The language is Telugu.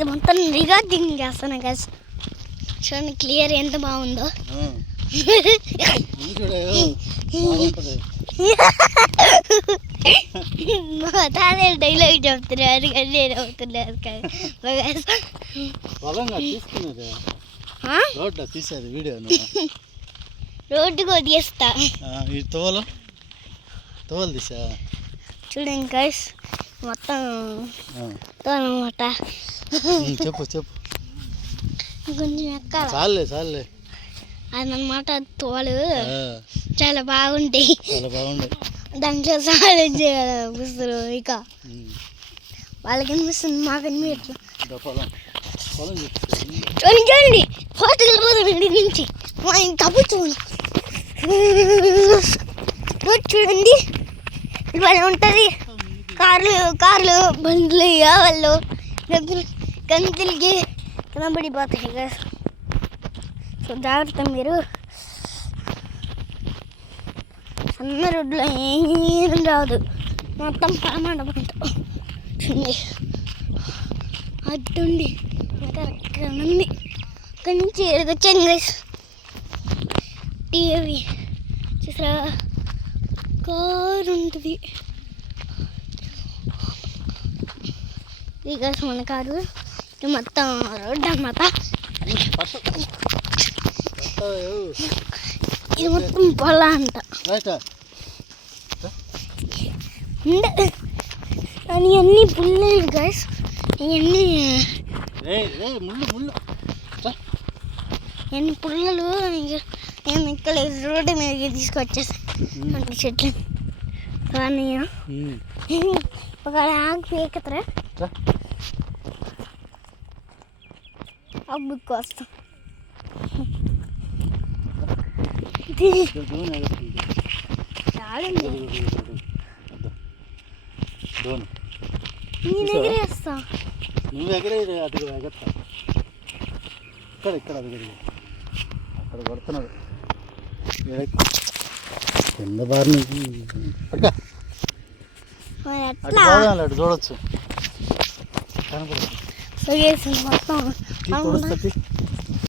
ఇది మొత్తం రికార్డింగ్ చేస్తాను గైస్. చూడండి క్లియర్ ఎంత బాగుందో. మా తాత డైలాగ్ చెప్తున్నారు కానీ నేను అవుతున్నారు రోడ్డుకు తీస్తా. తోలు తీసా చూడండి గైస్ మొత్తం అనమాట. చెప్పు చెప్పు కొంచెం ఎక్కాలి. చాలే చాలే అదనమాట. తోలు చాలా బాగుంటాయి. చాలా బాగుంటాయి. దాంట్లో సాయం చేయాలి అనిపిస్తారు. ఇక వాళ్ళకి అనిపిస్తుంది, మాకు అనిపించట్లా. చూడండి ఫోటోకి వెళ్ళిపోతుంది ఇంటి నుంచి. మా తప్పు చూడండి ఇవాళ ఉంటుంది. కార్లు బండ్లు వాళ్ళు గంతులకి కనబడిపోతాయి కదా. సో జాగ్రత్త మీరు. అన్న రోడ్లో ఏం రాదు, మొత్తం పడమంట అడ్డుండి అక్కడ ఉంది. అక్కడి నుంచి ఎడకొచ్చాను గైస్. టీవీ చూసారా, కారు ఉంటుంది. ఇక మన కారు మొత్తం రోడ్డు అన్నమాట. ఇది మొత్తం పొల అంట. కానీ అన్నీ పుల్లలు గైస్. ఇవన్నీ ఎన్ని పుల్లలు నేను ఇక్కడ రోడ్డు మీద తీసుకొచ్చేసాను చెట్లు. కానీ ఒక ఆకు ఎక్కుతారా అబ్బుకి వస్తాం. నేను ఎగిరేస్తా. నువ్వు ఎగరే అది ఎగత్తా. ఇక్కడ ఇక్కడ అది అక్కడ కొడుతున్నాడు కింద బారి చూడొచ్చు. మొత్తం